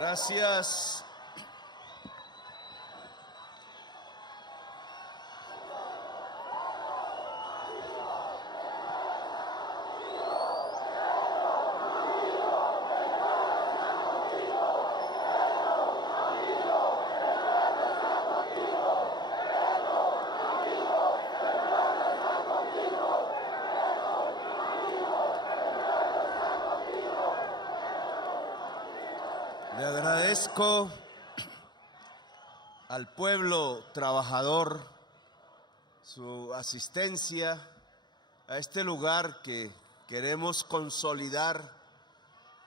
Gracias. Le agradezco al pueblo trabajador su asistencia a este lugar que queremos consolidar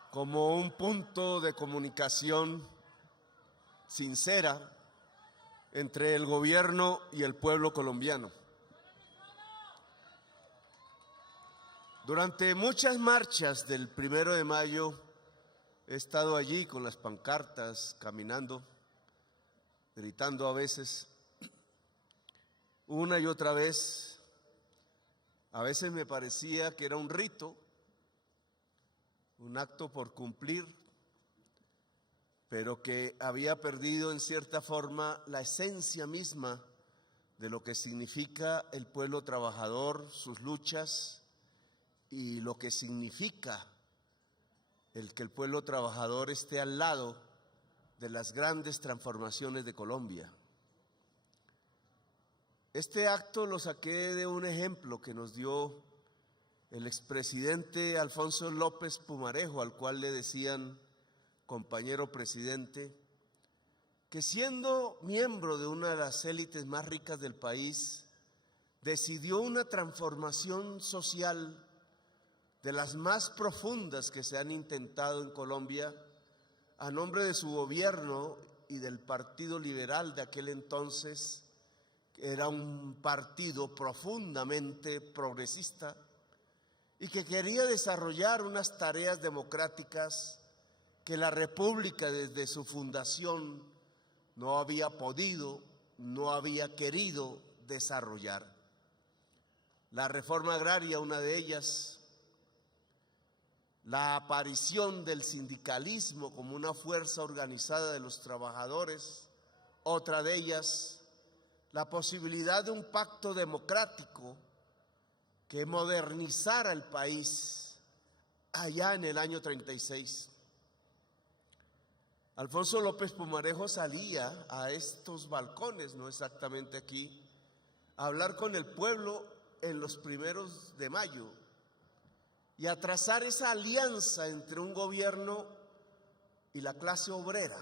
como un punto de comunicación sincera entre el gobierno y el pueblo colombiano. Durante muchas marchas del 1 de mayo he estado allí con las pancartas, caminando, gritando a veces, una y otra vez. A veces me parecía que era un rito, un acto por cumplir, pero que había perdido en cierta forma la esencia misma de lo que significa el pueblo trabajador, sus luchas y lo que significa el que el pueblo trabajador esté al lado de las grandes transformaciones de Colombia. Este acto lo saqué de un ejemplo que nos dio el expresidente Alfonso López Pumarejo, al cual le decían compañero presidente, que siendo miembro de una de las élites más ricas del país, decidió una transformación social de las más profundas que se han intentado en Colombia, a nombre de su gobierno y del Partido Liberal de aquel entonces, que era un partido profundamente progresista y que quería desarrollar unas tareas democráticas que la República desde su fundación no había podido, no había querido desarrollar. La reforma agraria, una de ellas, la aparición del sindicalismo como una fuerza organizada de los trabajadores, otra de ellas, la posibilidad de un pacto democrático que modernizara el país allá en el año 36. Alfonso López Pumarejo salía a estos balcones, no exactamente aquí, a hablar con el pueblo en los 1 de mayo, y a trazar esa alianza entre un gobierno y la clase obrera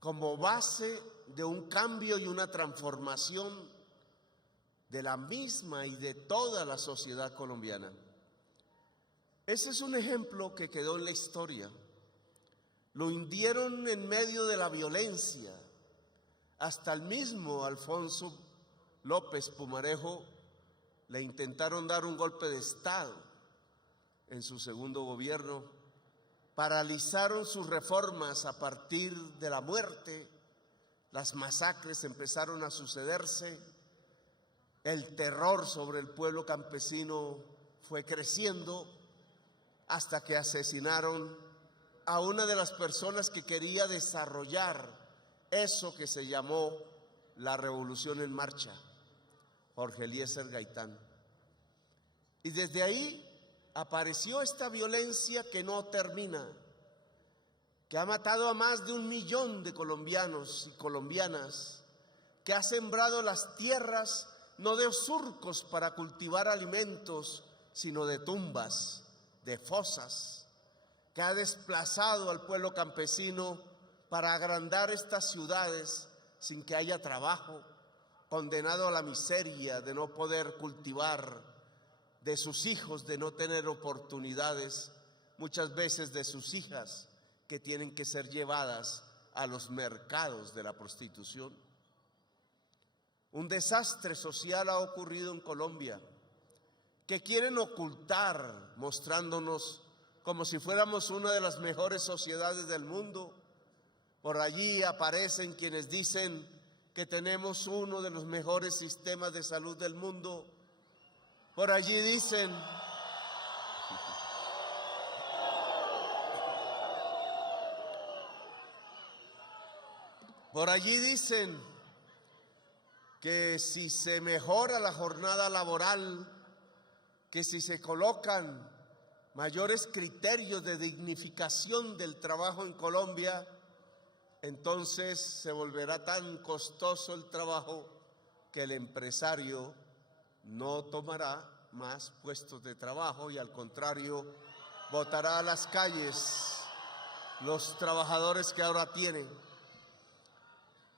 como base de un cambio y una transformación de la misma y de toda la sociedad colombiana. Ese es un ejemplo que quedó en la historia. Lo hundieron en medio de la violencia. Hasta el mismo Alfonso López Pumarejo le intentaron dar un golpe de Estado en su segundo gobierno, paralizaron sus reformas a partir de la muerte, las masacres empezaron a sucederse, el terror sobre el pueblo campesino fue creciendo hasta que asesinaron a una de las personas que quería desarrollar eso que se llamó la Revolución en Marcha, Jorge Eliezer Gaitán. Y desde ahí apareció esta violencia que no termina, que ha matado a más de 1 millón de colombianos y colombianas, que ha sembrado las tierras no de surcos para cultivar alimentos, sino de tumbas, de fosas, que ha desplazado al pueblo campesino para agrandar estas ciudades sin que haya trabajo, condenado a la miseria de no poder cultivar, de sus hijos de no tener oportunidades, muchas veces de sus hijas que tienen que ser llevadas a los mercados de la prostitución. Un desastre social ha ocurrido en Colombia que quieren ocultar, mostrándonos como si fuéramos una de las mejores sociedades del mundo. Por allí aparecen quienes dicen que tenemos uno de los mejores sistemas de salud del mundo. Por allí dicen Por allí dicen que si se mejora la jornada laboral, que si se colocan mayores criterios de dignificación del trabajo en Colombia, entonces se volverá tan costoso el trabajo que el empresario no tomará más puestos de trabajo y al contrario botará a las calles los trabajadores que ahora tienen.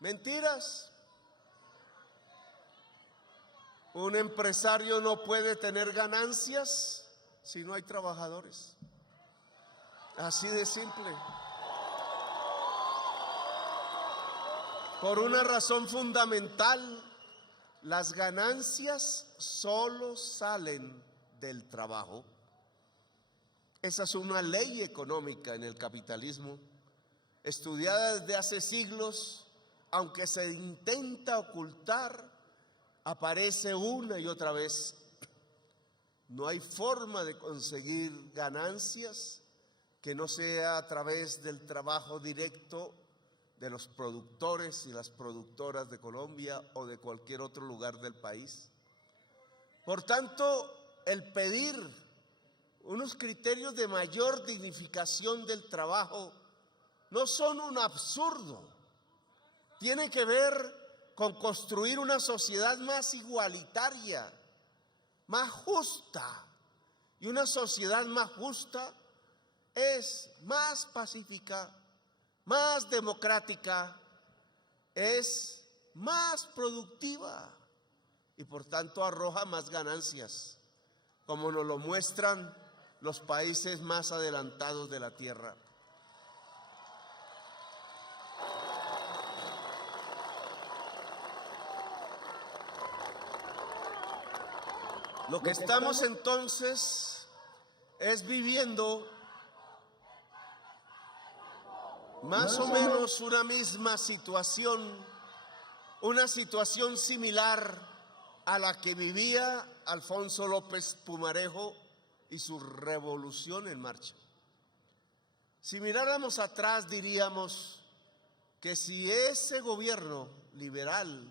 Mentiras. Un empresario no puede tener ganancias si no hay trabajadores. Así de simple. Por una razón fundamental, las ganancias solo salen del trabajo. Esa es una ley económica en el capitalismo, estudiada desde hace siglos, aunque se intenta ocultar, aparece una y otra vez. No hay forma de conseguir ganancias que no sea a través del trabajo directo de los productores y las productoras de Colombia o de cualquier otro lugar del país. Por tanto, el pedir unos criterios de mayor dignificación del trabajo no son un absurdo. Tiene que ver con construir una sociedad más igualitaria, más justa. Y una sociedad más justa es más pacífica, más democrática, es más productiva y por tanto arroja más ganancias, como nos lo muestran los países más adelantados de la tierra. Lo que estamos entonces es viviendo más o menos una misma situación, una situación similar a la que vivía Alfonso López Pumarejo y su revolución en marcha. Si miráramos atrás, diríamos que si ese gobierno liberal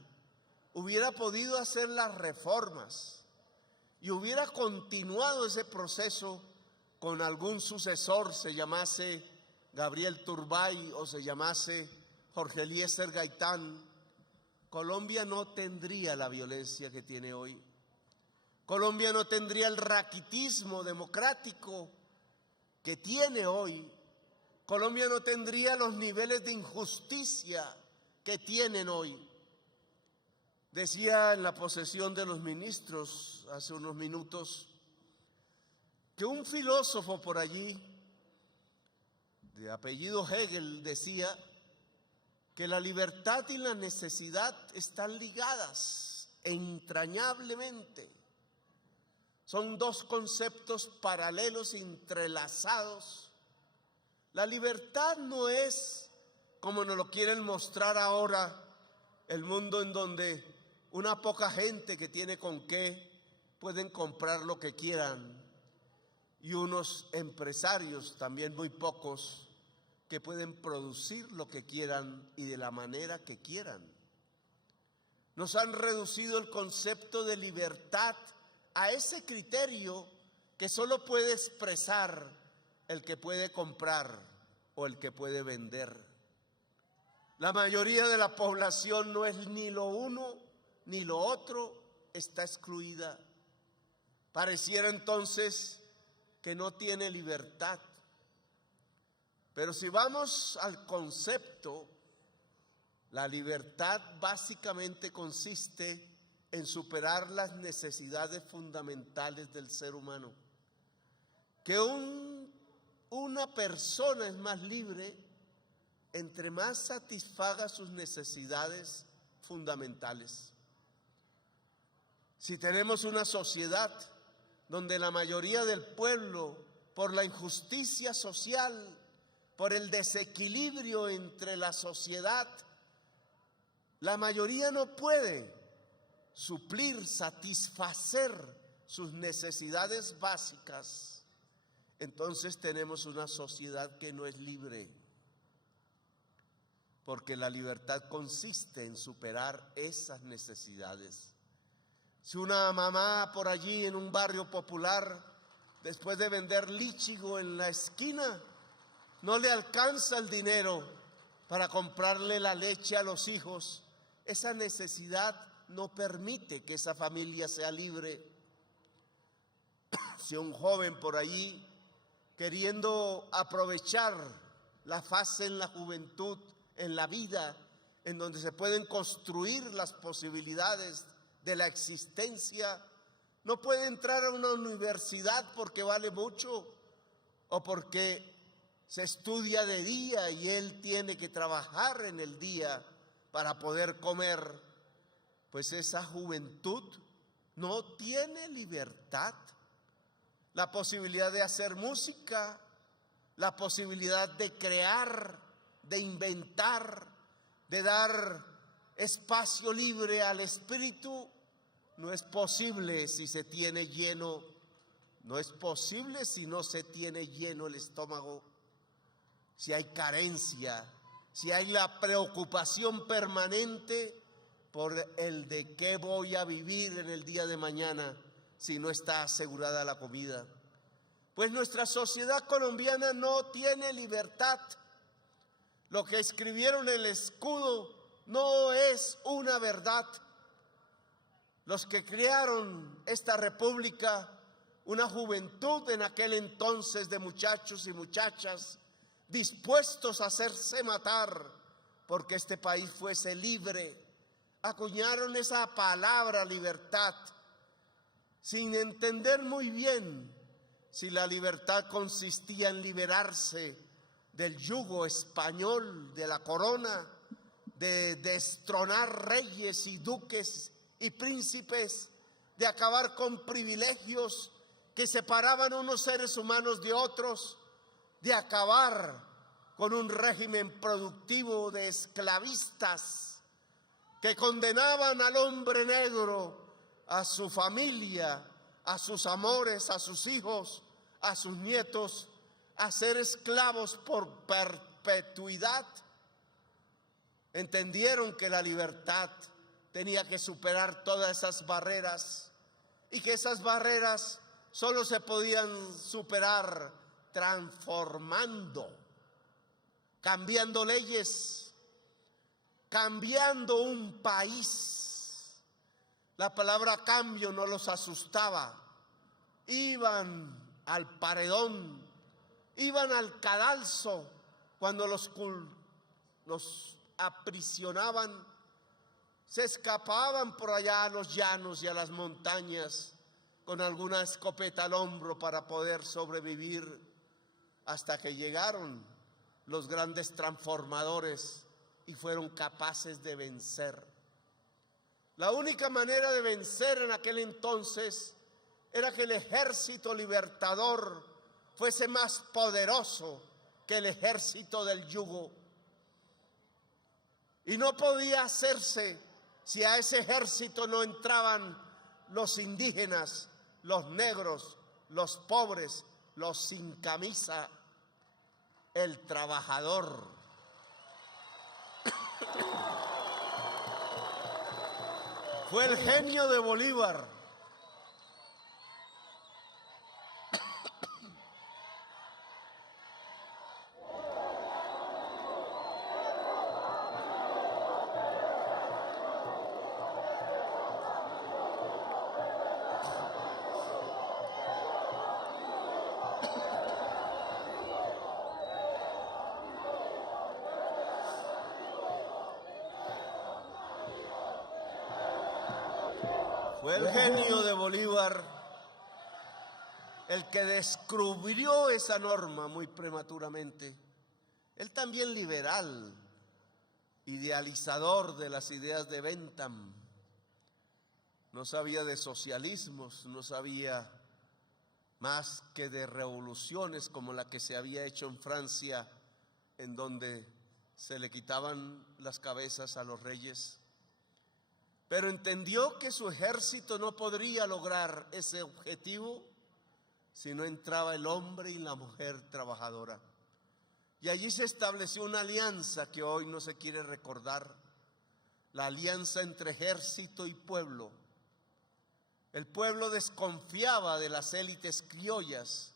hubiera podido hacer las reformas y hubiera continuado ese proceso con algún sucesor, se llamase Gabriel Turbay o se llamase Jorge Eliezer Gaitán, Colombia no tendría la violencia que tiene hoy. Colombia no tendría el raquitismo democrático que tiene hoy. Colombia no tendría los niveles de injusticia que tienen hoy. Decía en la posesión de los ministros hace unos minutos que un filósofo por allí, de apellido Hegel, decía que la libertad y la necesidad están ligadas entrañablemente. Son dos conceptos paralelos, entrelazados. La libertad no es, como nos lo quieren mostrar ahora, el mundo en donde una poca gente que tiene con qué pueden comprar lo que quieran y unos empresarios, también muy pocos, que pueden producir lo que quieran y de la manera que quieran. Nos han reducido el concepto de libertad a ese criterio que solo puede expresar el que puede comprar o el que puede vender. La mayoría de la población no es ni lo uno ni lo otro, está excluida. Pareciera entonces que no tiene libertad. Pero si vamos al concepto, la libertad básicamente consiste en superar las necesidades fundamentales del ser humano. Que una persona es más libre entre más satisfaga sus necesidades fundamentales. Si tenemos una sociedad donde la mayoría del pueblo, por la injusticia social, por el desequilibrio entre la sociedad, la mayoría no puede suplir, satisfacer sus necesidades básicas, entonces tenemos una sociedad que no es libre. porque la libertad consiste en superar esas necesidades. Si una mamá por allí en un barrio popular, después de vender líchigo en la esquina, no le alcanza el dinero para comprarle la leche a los hijos, esa necesidad no permite que esa familia sea libre. Si un joven por allí, queriendo aprovechar la fase en la juventud, en la vida, en donde se pueden construir las posibilidades de la existencia, no puede entrar a una universidad porque vale mucho o porque se estudia de día y él tiene que trabajar en el día para poder comer, pues esa juventud no tiene libertad. La posibilidad de hacer música, la posibilidad de crear, de inventar, de dar espacio libre al espíritu, no es posible si se tiene lleno, no es posible si no se tiene lleno el estómago, si hay carencia, si hay la preocupación permanente por el de qué voy a vivir en el día de mañana si no está asegurada la comida. Pues nuestra sociedad colombiana no tiene libertad. Lo que escribieron en el escudo no es una verdad. Los que crearon esta república, una juventud en aquel entonces de muchachos y muchachas dispuestos a hacerse matar porque este país fuese libre, acuñaron esa palabra libertad sin entender muy bien si la libertad consistía en liberarse del yugo español, de la corona, de destronar reyes y duques y príncipes, de acabar con privilegios que separaban unos seres humanos de otros, de acabar con un régimen productivo de esclavistas que condenaban al hombre negro, a su familia, a sus amores, a sus hijos, a sus nietos, a ser esclavos por perpetuidad. Entendieron que la libertad tenía que superar todas esas barreras y que esas barreras solo se podían superar transformando, cambiando leyes, cambiando un país. La palabra cambio no los asustaba. Iban al paredón, iban al cadalso cuando los aprisionaban. Se escapaban por allá a los llanos y a las montañas con alguna escopeta al hombro para poder sobrevivir, hasta que llegaron los grandes transformadores y fueron capaces de vencer. La única manera de vencer en aquel entonces era que el ejército libertador fuese más poderoso que el ejército del yugo. Y no podía hacerse si a ese ejército no entraban los indígenas, los negros, los pobres, los sin camisa, el trabajador. Fue el genio de Bolívar el que descubrió esa norma muy prematuramente. Él también liberal, idealizador de las ideas de Bentham. No sabía de socialismos, no sabía más que de revoluciones como la que se había hecho en Francia, en donde se le quitaban las cabezas a los reyes. Pero entendió que su ejército no podría lograr ese objetivo si no entraba el hombre y la mujer trabajadora. Y allí se estableció una alianza que hoy no se quiere recordar, la alianza entre ejército y pueblo. El pueblo desconfiaba de las élites criollas,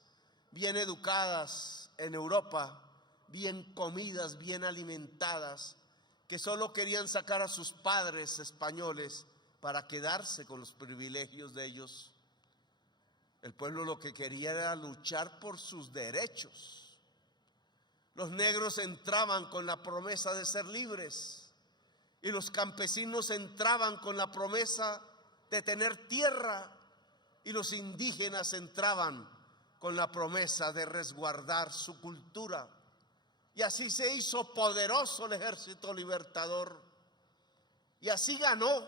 bien educadas en Europa, bien comidas, bien alimentadas, que solo querían sacar a sus padres españoles para quedarse con los privilegios de ellos. El pueblo lo que quería era luchar por sus derechos. Los negros entraban con la promesa de ser libres y los campesinos entraban con la promesa de tener tierra y los indígenas entraban con la promesa de resguardar su cultura. Y así se hizo poderoso el Ejército Libertador y así ganó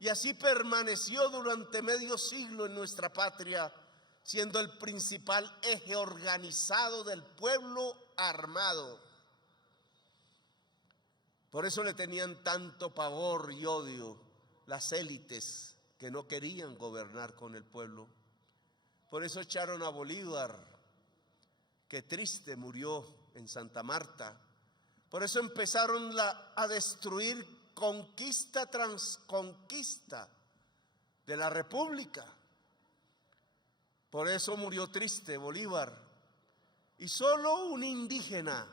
y así permaneció durante medio siglo en nuestra patria, siendo el principal eje organizado del pueblo armado. Por eso le tenían tanto pavor y odio las élites que no querían gobernar con el pueblo. Por eso echaron a Bolívar, que triste murió en Santa Marta. Por eso empezaron a destruir conquista tras conquista de la República. Por eso murió triste Bolívar. Y solo un indígena,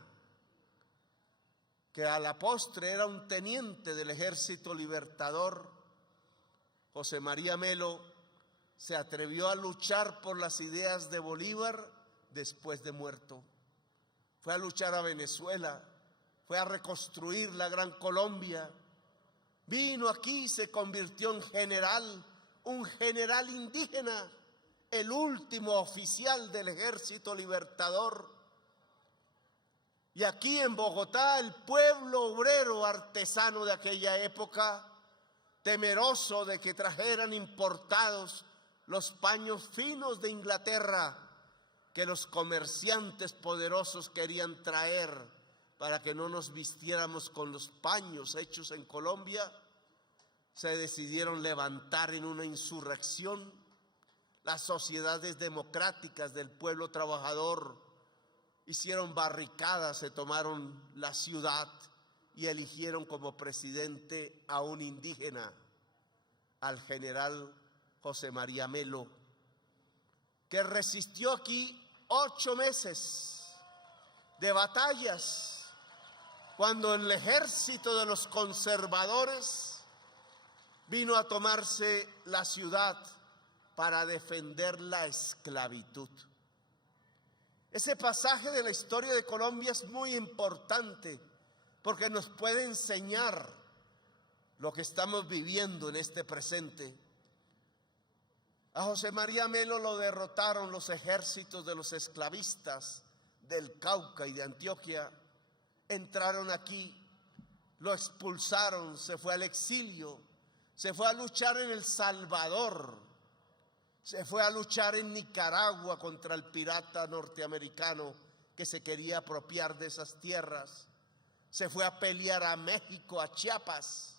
que a la postre era un teniente del Ejército Libertador, José María Melo, se atrevió a luchar por las ideas de Bolívar después de muerto. Fue a luchar a Venezuela, fue a reconstruir la Gran Colombia. Vino aquí y se convirtió en general, un general indígena, el último oficial del Ejército Libertador. Y aquí en Bogotá, el pueblo obrero artesano de aquella época, temeroso de que trajeran importados los paños finos de Inglaterra, que los comerciantes poderosos querían traer para que no nos vistiéramos con los paños hechos en Colombia, se decidieron levantar en una insurrección. Las sociedades democráticas del pueblo trabajador hicieron barricadas, se tomaron la ciudad y eligieron como presidente a un indígena, al general José María Melo, que resistió aquí 8 meses de batallas, cuando el ejército de los conservadores vino a tomarse la ciudad para defender la esclavitud. Ese pasaje de la historia de Colombia es muy importante porque nos puede enseñar lo que estamos viviendo en este presente. A José María Melo lo derrotaron los ejércitos de los esclavistas del Cauca y de Antioquia. Entraron aquí, lo expulsaron, se fue al exilio, se fue a luchar en El Salvador, se fue a luchar en Nicaragua contra el pirata norteamericano que se quería apropiar de esas tierras. Se fue a pelear a México, a Chiapas.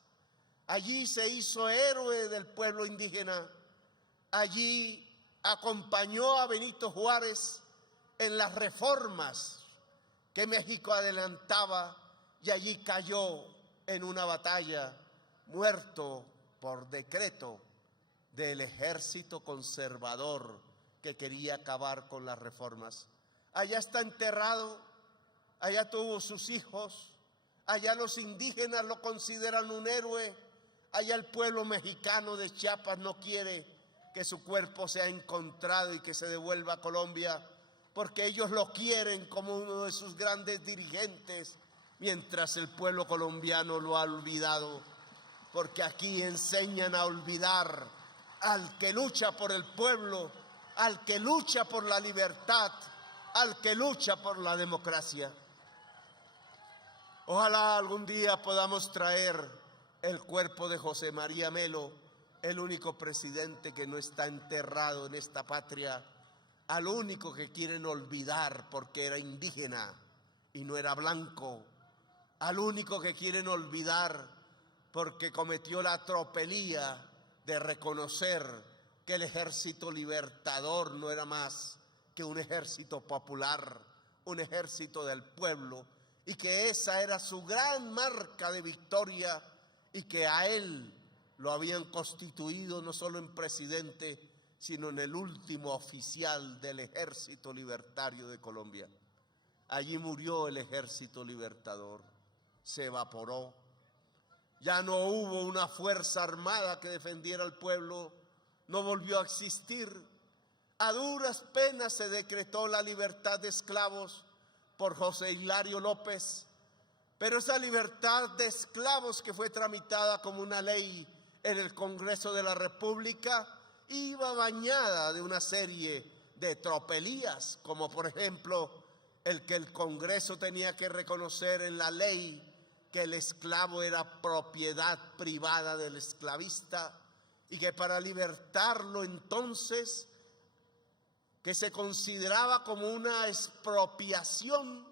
Allí se hizo héroe del pueblo indígena. Allí acompañó a Benito Juárez en las reformas que México adelantaba y allí cayó en una batalla, muerto por decreto del ejército conservador que quería acabar con las reformas. Allá está enterrado, allá tuvo sus hijos, allá los indígenas lo consideran un héroe, allá el pueblo mexicano de Chiapas no quiere que su cuerpo sea encontrado y que se devuelva a Colombia, porque ellos lo quieren como uno de sus grandes dirigentes, mientras el pueblo colombiano lo ha olvidado, porque aquí enseñan a olvidar al que lucha por el pueblo, al que lucha por la libertad, al que lucha por la democracia. Ojalá algún día podamos traer el cuerpo de José María Melo, el único presidente que no está enterrado en esta patria, al único que quieren olvidar porque era indígena y no era blanco, al único que quieren olvidar porque cometió la tropelía de reconocer que el ejército libertador no era más que un ejército popular, un ejército del pueblo, y que esa era su gran marca de victoria, y que a él lo habían constituido no solo en presidente, sino en el último oficial del Ejército Libertario de Colombia. Allí murió el Ejército Libertador, se evaporó. Ya no hubo una fuerza armada que defendiera al pueblo, no volvió a existir. A duras penas se decretó la libertad de esclavos por José Hilario López, pero esa libertad de esclavos, que fue tramitada como una ley en el Congreso de la República, iba bañada de una serie de tropelías, como por ejemplo el que el Congreso tenía que reconocer en la ley que el esclavo era propiedad privada del esclavista, y que para libertarlo entonces, que se consideraba como una expropiación,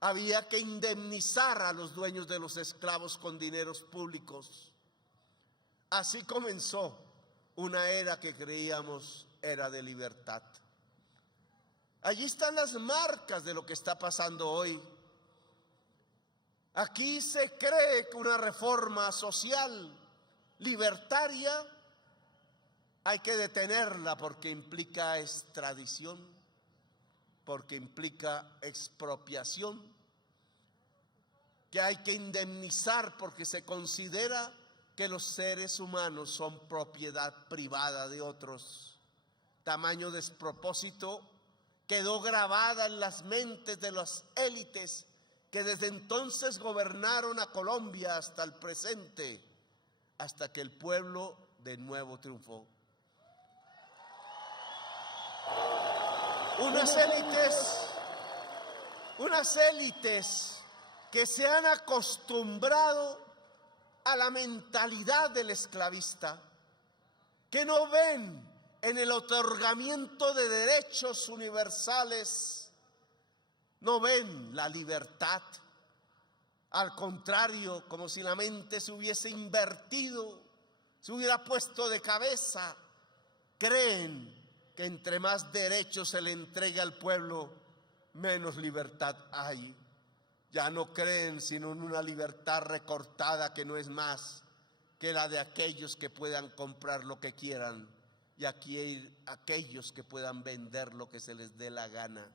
había que indemnizar a los dueños de los esclavos con dineros públicos. Así comenzó una era que creíamos era de libertad. Allí están las marcas de lo que está pasando hoy. Aquí se cree que una reforma social libertaria hay que detenerla porque implica extradición, porque implica expropiación, que hay que indemnizar porque se considera que los seres humanos son propiedad privada de otros. Tamaño despropósito quedó grabada en las mentes de las élites que desde entonces gobernaron a Colombia hasta el presente, hasta que el pueblo de nuevo triunfó. Unas élites que se han acostumbrado a la mentalidad del esclavista, que no ven en el otorgamiento de derechos universales, no ven la libertad. Al contrario, como si la mente se hubiese invertido, se hubiera puesto de cabeza, creen que entre más derechos se le entrega al pueblo, menos libertad hay. Ya no creen sino en una libertad recortada que no es más que la de aquellos que puedan comprar lo que quieran y aquellos que puedan vender lo que se les dé la gana.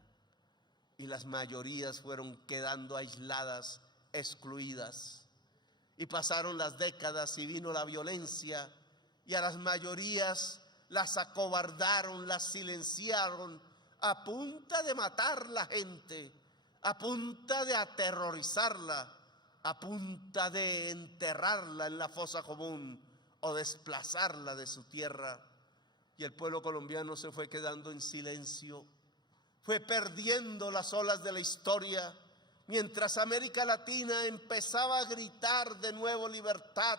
Y las mayorías fueron quedando aisladas, excluidas. Y pasaron las décadas y vino la violencia, y a las mayorías las acobardaron, las silenciaron a punta de matar la gente, a punta de aterrorizarla, a punta de enterrarla en la fosa común o desplazarla de su tierra. Y el pueblo colombiano se fue quedando en silencio, fue perdiendo las olas de la historia, mientras América Latina empezaba a gritar de nuevo libertad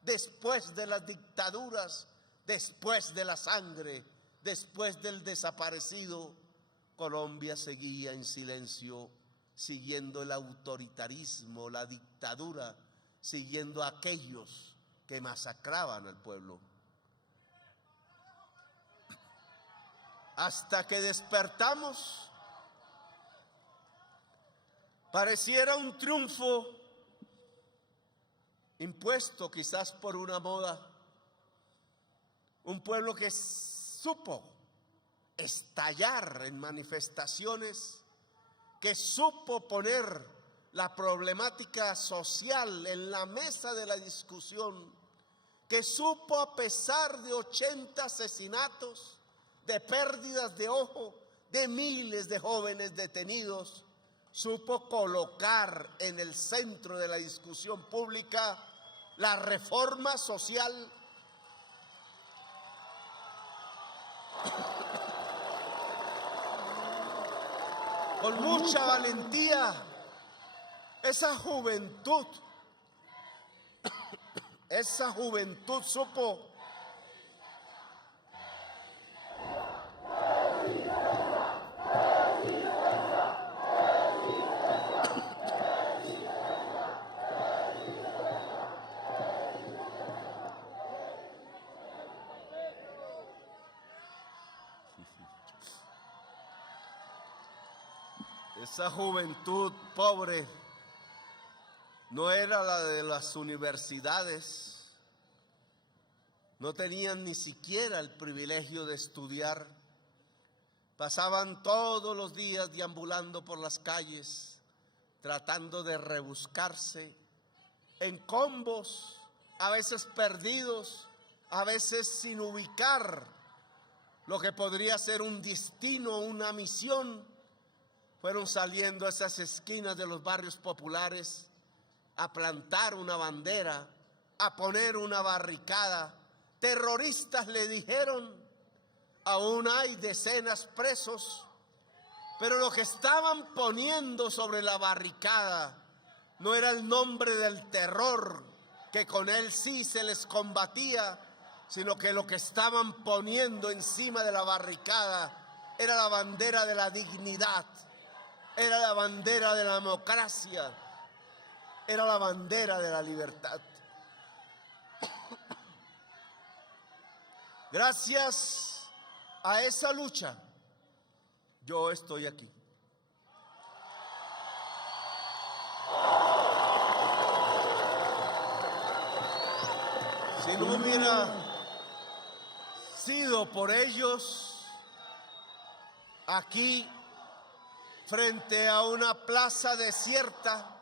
después de las dictaduras, después de la sangre, después del desaparecido. Colombia seguía en silencio, siguiendo el autoritarismo, la dictadura, siguiendo a aquellos que masacraban al pueblo. Hasta que despertamos, pareciera un triunfo impuesto quizás por una moda. Un pueblo que supo estallar en manifestaciones, que supo poner la problemática social en la mesa de la discusión, que supo, a pesar de 80 asesinatos, de pérdidas de ojo, de miles de jóvenes detenidos, supo colocar en el centro de la discusión pública la reforma social con mucha valentía. Esa juventud supo Esa juventud pobre no era la de las universidades, no tenían ni siquiera el privilegio de estudiar, pasaban todos los días deambulando por las calles, tratando de rebuscarse en combos, a veces perdidos, a veces sin ubicar lo que podría ser un destino, una misión. Fueron saliendo a esas esquinas de los barrios populares a plantar una bandera, a poner una barricada. Terroristas le dijeron, aún hay decenas presos, pero lo que estaban poniendo sobre la barricada no era el nombre del terror, que con él sí se les combatía, sino que lo que estaban poniendo encima de la barricada era la bandera de la dignidad. Era la bandera de la democracia, era la bandera de la libertad. Gracias a esa lucha, yo estoy aquí. Si no hubiera sido por ellos, aquí, frente a una plaza desierta,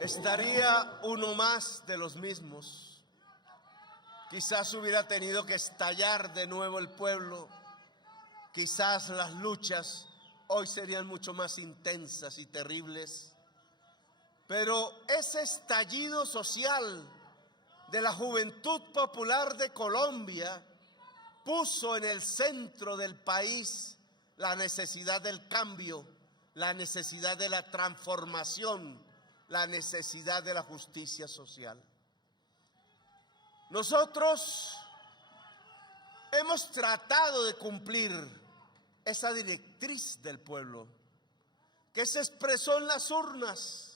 estaría uno más de los mismos. Quizás hubiera tenido que estallar de nuevo el pueblo, quizás las luchas hoy serían mucho más intensas y terribles. Pero ese estallido social de la juventud popular de Colombia puso en el centro del país la necesidad del cambio, la necesidad de la transformación, la necesidad de la justicia social. Nosotros hemos tratado de cumplir esa directriz del pueblo que se expresó en las urnas,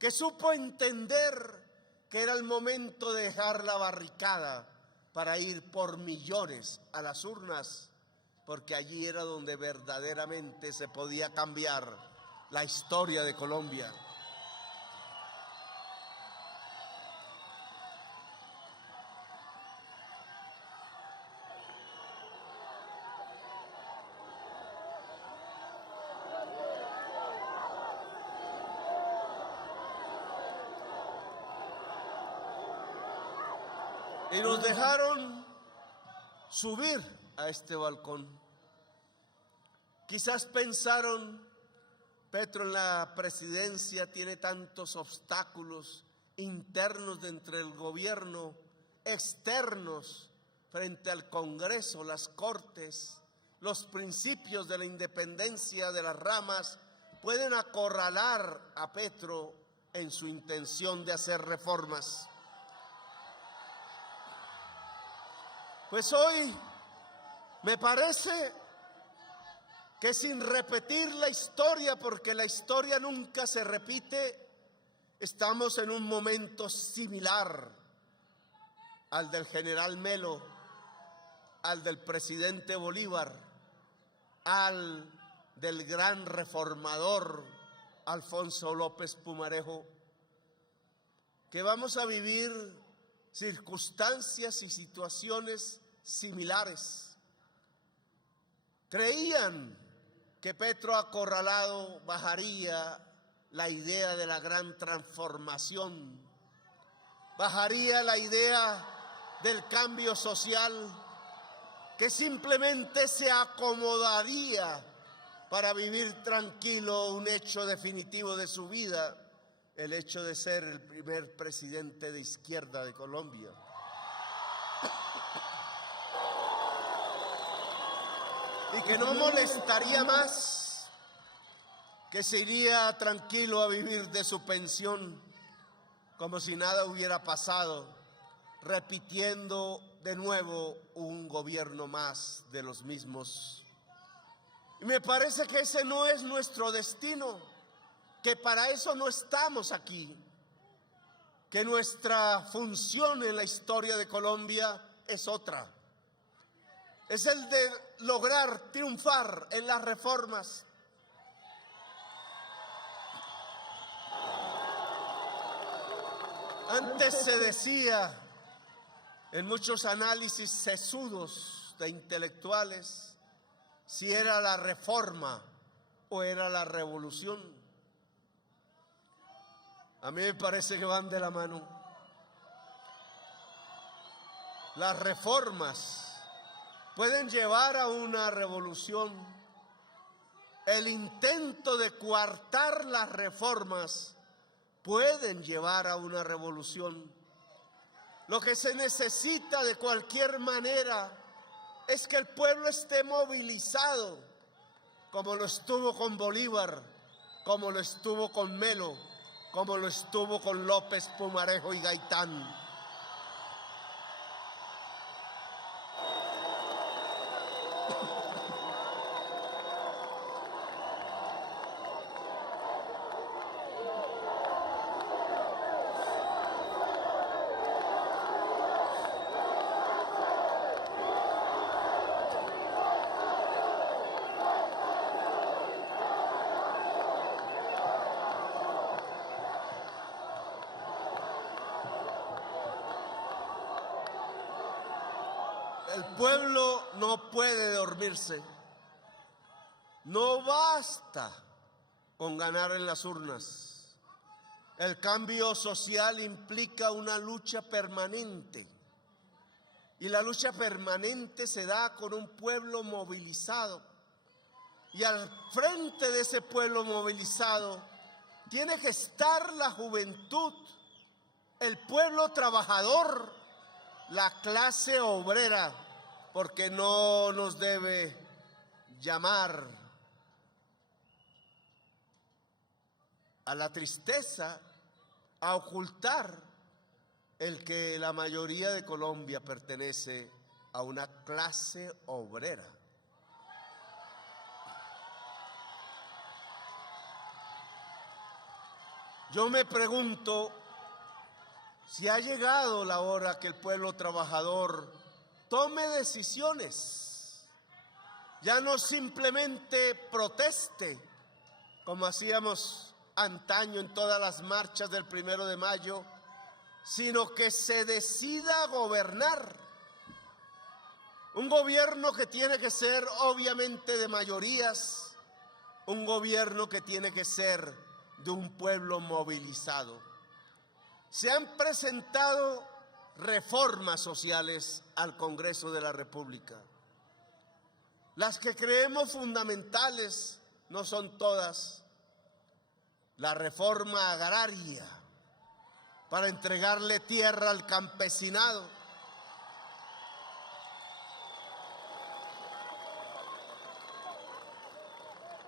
que supo entender que era el momento de dejar la barricada para ir por millones a las urnas, porque allí era donde verdaderamente se podía cambiar la historia de Colombia. Y nos dejaron subir a este balcón. Quizás pensaron, Petro en la presidencia tiene tantos obstáculos internos dentro del gobierno, externos frente al Congreso, las Cortes, los principios de la independencia de las ramas pueden acorralar a Petro en su intención de hacer reformas. Pues hoy me parece que sin repetir la historia, porque la historia nunca se repite, estamos en un momento similar al del general Melo, al del presidente Bolívar, al del gran reformador Alfonso López Pumarejo, que vamos a vivir circunstancias y situaciones similares. Creían que Petro acorralado bajaría la idea de la gran transformación, bajaría la idea del cambio social, que simplemente se acomodaría para vivir tranquilo un hecho definitivo de su vida, el hecho de ser el primer presidente de izquierda de Colombia. Y que no molestaría más, que se iría tranquilo a vivir de su pensión como si nada hubiera pasado, repitiendo de nuevo un gobierno más de los mismos. Y me parece que ese no es nuestro destino, que para eso no estamos aquí. que nuestra función en la historia de Colombia es otra. Es el de lograr triunfar en las reformas. Antes se decía en muchos análisis sesudos de intelectuales si era la reforma o era la revolución. A mí me parece que van de la mano. Las reformas pueden llevar a una revolución. El intento de coartar las reformas pueden llevar a una revolución. Lo que se necesita de cualquier manera es que el pueblo esté movilizado, como lo estuvo con Bolívar, como lo estuvo con Melo, como lo estuvo con López, Pumarejo y Gaitán. El pueblo no puede dormirse. No basta con ganar en las urnas. El cambio social implica una lucha permanente. Y la lucha permanente se da con un pueblo movilizado. Y al frente de ese pueblo movilizado tiene que estar la juventud, el pueblo trabajador, la clase obrera, porque no nos debe llamar a la tristeza, a ocultar el que la mayoría de Colombia pertenece a una clase obrera. Yo me pregunto si ha llegado la hora que el pueblo trabajador tome decisiones, ya no simplemente proteste, como hacíamos antaño en todas las marchas del 1 de mayo, sino que se decida gobernar. Un gobierno que tiene que ser obviamente de mayorías, un gobierno que tiene que ser de un pueblo movilizado. Se han presentado reformas sociales al Congreso de la República. Las que creemos fundamentales no son todas. La reforma agraria para entregarle tierra al campesinado.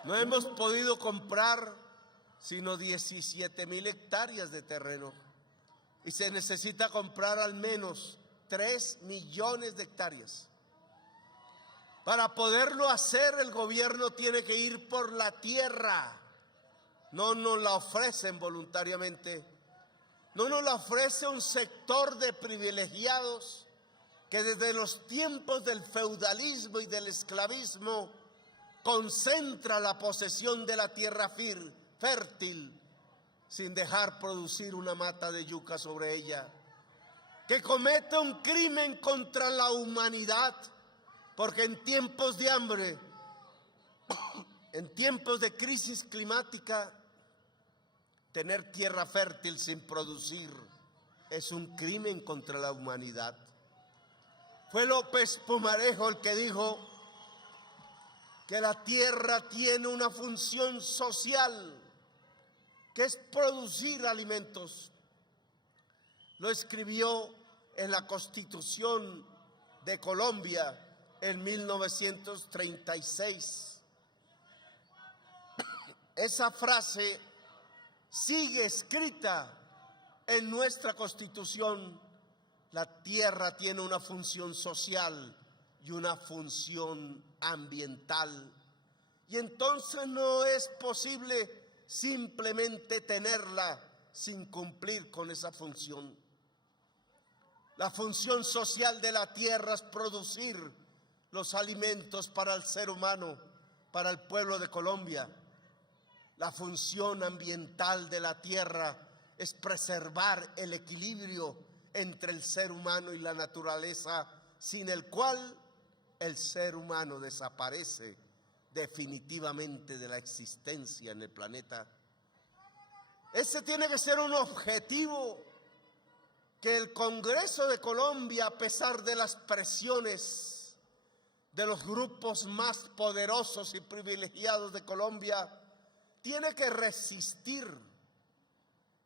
No hemos podido comprar sino 17,000 hectáreas de terreno. Y se necesita comprar al menos 3 millones de hectáreas. Para poderlo hacer, el gobierno tiene que ir por la tierra. No nos la ofrecen voluntariamente. No nos la ofrece un sector de privilegiados que desde los tiempos del feudalismo y del esclavismo concentra la posesión de la tierra fértil, sin dejar producir una mata de yuca sobre ella, que comete un crimen contra la humanidad, porque en tiempos de hambre, en tiempos de crisis climática, tener tierra fértil sin producir es un crimen contra la humanidad. Fue López Pumarejo el que dijo que la tierra tiene una función social, que es producir alimentos. Lo escribió en la Constitución de Colombia en 1936. Esa frase sigue escrita en nuestra Constitución. La tierra tiene una función social y una función ambiental. Y entonces no es posible simplemente tenerla sin cumplir con esa función. La función social de la tierra es producir los alimentos para el ser humano, para el pueblo de Colombia. La función ambiental de la tierra es preservar el equilibrio entre el ser humano y la naturaleza, sin el cual el ser humano desaparece definitivamente de la existencia en el planeta. Ese tiene que ser un objetivo que el Congreso de Colombia, a pesar de las presiones de los grupos más poderosos y privilegiados de Colombia, tiene que resistir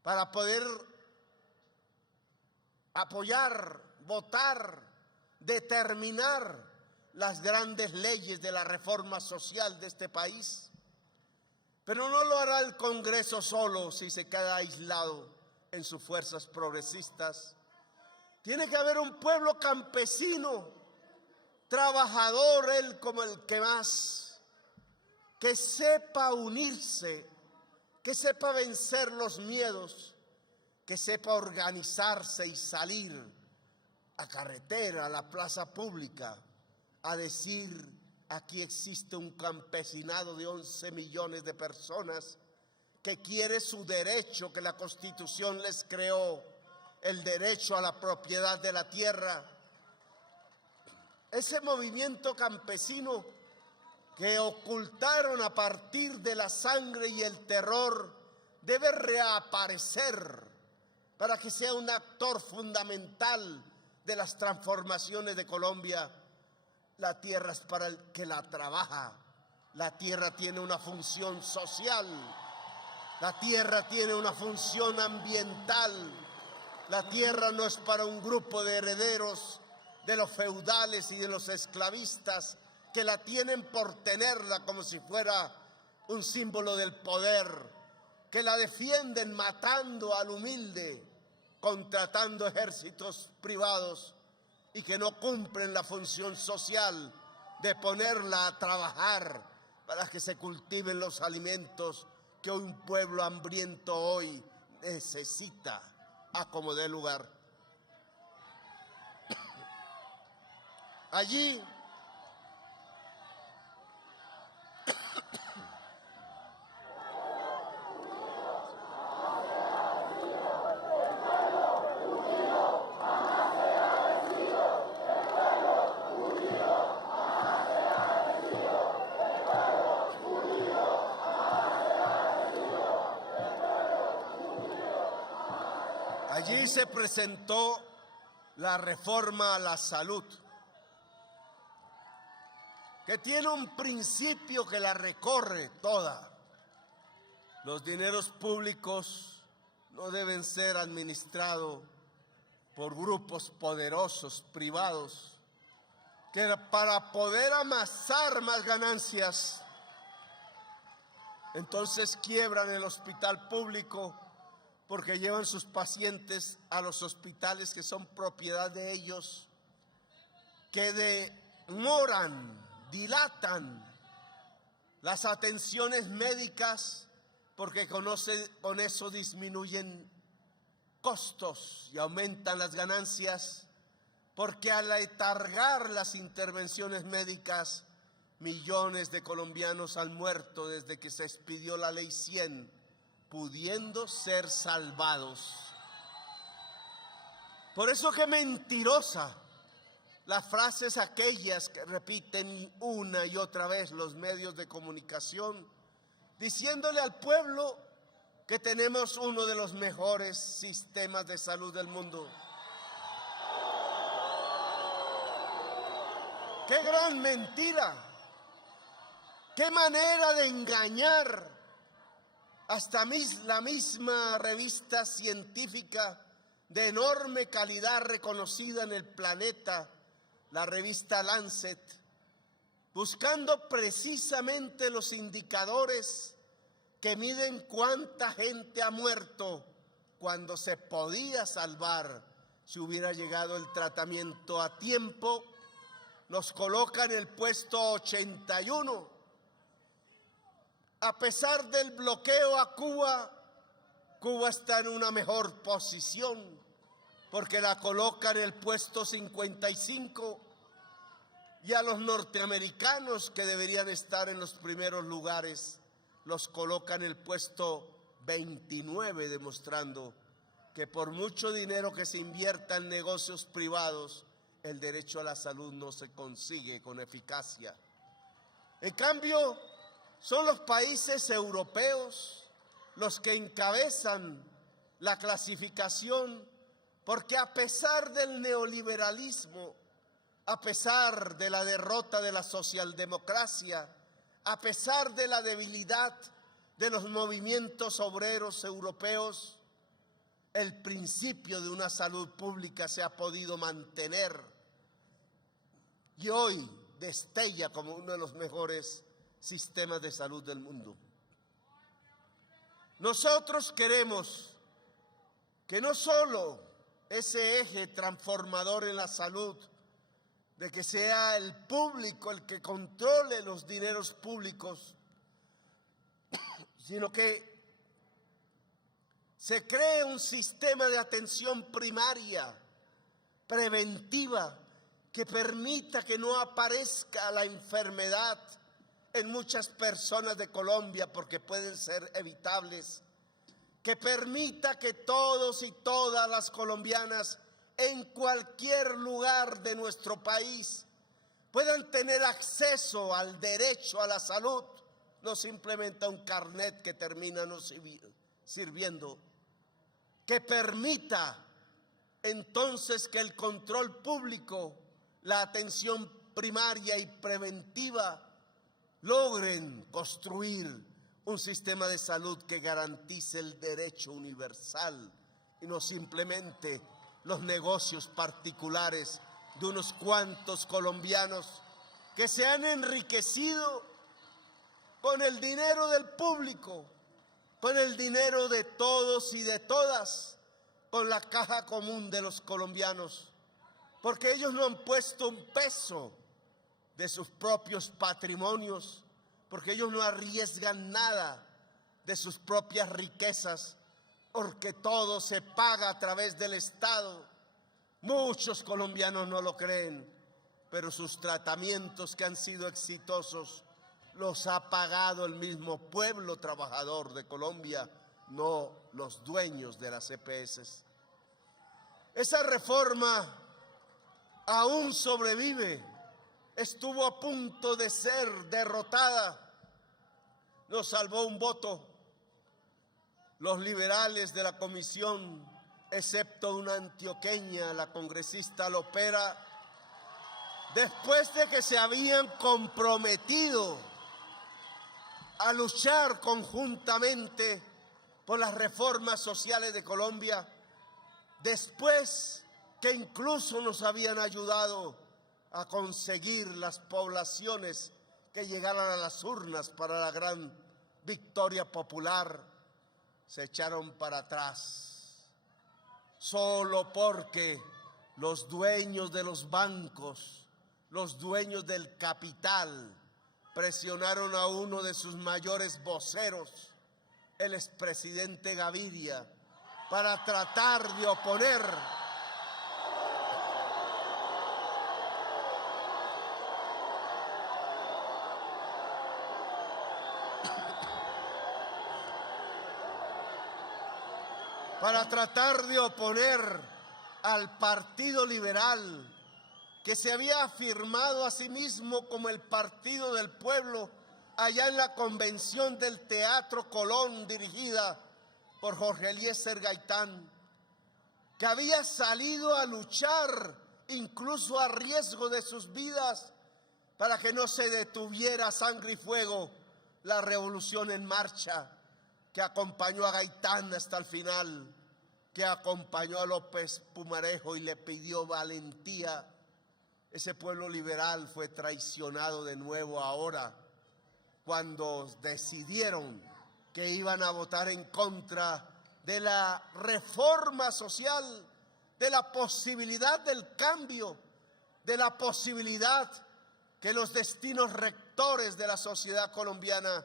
para poder apoyar, votar, determinar las grandes leyes de la reforma social de este país. Pero no lo hará el Congreso solo si se queda aislado en sus fuerzas progresistas. Tiene que haber un pueblo campesino, trabajador, él como el que más, que sepa unirse, que sepa vencer los miedos, que sepa organizarse y salir a carretera, a la plaza pública, a decir: aquí existe un campesinado de 11 millones de personas que quiere su derecho que la Constitución les creó, el derecho a la propiedad de la tierra. Ese movimiento campesino que ocultaron a partir de la sangre y el terror debe reaparecer para que sea un actor fundamental de las transformaciones de Colombia. La tierra es para el que la trabaja. La tierra tiene una función social. La tierra tiene una función ambiental. La tierra no es para un grupo de herederos de los feudales y de los esclavistas que la tienen por tenerla como si fuera un símbolo del poder, que la defienden matando al humilde, contratando ejércitos privados y que no cumplen la función social de ponerla a trabajar para que se cultiven los alimentos que un pueblo hambriento hoy necesita a como dé lugar. Allí se presentó la reforma a la salud, que tiene un principio que la recorre toda. Los dineros públicos no deben ser administrados por grupos poderosos privados que para poder amasar más ganancias, entonces quiebran el hospital público porque llevan sus pacientes a los hospitales que son propiedad de ellos, que demoran, dilatan las atenciones médicas porque con eso disminuyen costos y aumentan las ganancias, porque al letargar las intervenciones médicas, millones de colombianos han muerto desde que se expidió la Ley 100, pudiendo ser salvados. Por eso que mentirosa las frases aquellas que repiten una y otra vez los medios de comunicación, diciéndole al pueblo que tenemos uno de los mejores sistemas de salud del mundo. ¡Qué gran mentira! ¡Qué manera de engañar! Hasta la misma revista científica de enorme calidad reconocida en el planeta, la revista Lancet, buscando precisamente los indicadores que miden cuánta gente ha muerto cuando se podía salvar si hubiera llegado el tratamiento a tiempo, nos coloca en el puesto 81. A pesar del bloqueo a Cuba, Cuba está en una mejor posición porque la coloca en el puesto 55 y a los norteamericanos, que deberían estar en los primeros lugares, los coloca en el puesto 29, demostrando que por mucho dinero que se invierta en negocios privados, el derecho a la salud no se consigue con eficacia. En cambio, son los países europeos los que encabezan la clasificación, porque a pesar del neoliberalismo, a pesar de la derrota de la socialdemocracia, a pesar de la debilidad de los movimientos obreros europeos, el principio de una salud pública se ha podido mantener y hoy destella como uno de los mejores sistemas de salud del mundo. Nosotros queremos que no solo ese eje transformador en la salud, de que sea el público el que controle los dineros públicos, sino que se cree un sistema de atención primaria, preventiva, que permita que no aparezca la enfermedad en muchas personas de Colombia, porque pueden ser evitables, que permita que todos y todas las colombianas en cualquier lugar de nuestro país puedan tener acceso al derecho a la salud, no simplemente a un carnet que termina no sirviendo, que permita entonces que el control público, la atención primaria y preventiva logren construir un sistema de salud que garantice el derecho universal y no simplemente los negocios particulares de unos cuantos colombianos que se han enriquecido con el dinero del público, con el dinero de todos y de todas, con la caja común de los colombianos, porque ellos no han puesto un peso de sus propios patrimonios, porque ellos no arriesgan nada de sus propias riquezas, porque todo se paga a través del Estado. Muchos colombianos no lo creen, pero sus tratamientos que han sido exitosos los ha pagado el mismo pueblo trabajador de Colombia, no los dueños de las EPS. Esa reforma aún sobrevive, estuvo a punto de ser derrotada, nos salvó un voto. Los liberales de la comisión, excepto una antioqueña, la congresista Lopera, después de que se habían comprometido a luchar conjuntamente por las reformas sociales de Colombia, después que incluso nos habían ayudado a conseguir las poblaciones que llegaran a las urnas para la gran victoria popular, se echaron para atrás, solo porque los dueños de los bancos, los dueños del capital, presionaron a uno de sus mayores voceros, el expresidente Gaviria, para tratar de oponer al Partido Liberal, que se había afirmado a sí mismo como el Partido del Pueblo allá en la convención del Teatro Colón, dirigida por Jorge Eliezer Gaitán, que había salido a luchar incluso a riesgo de sus vidas para que no se detuviera a sangre y fuego la revolución en marcha, que acompañó a Gaitán hasta el final, que acompañó a López Pumarejo y le pidió valentía. Ese pueblo liberal fue traicionado de nuevo ahora, cuando decidieron que iban a votar en contra de la reforma social, de la posibilidad del cambio, de la posibilidad que los destinos rectores de la sociedad colombiana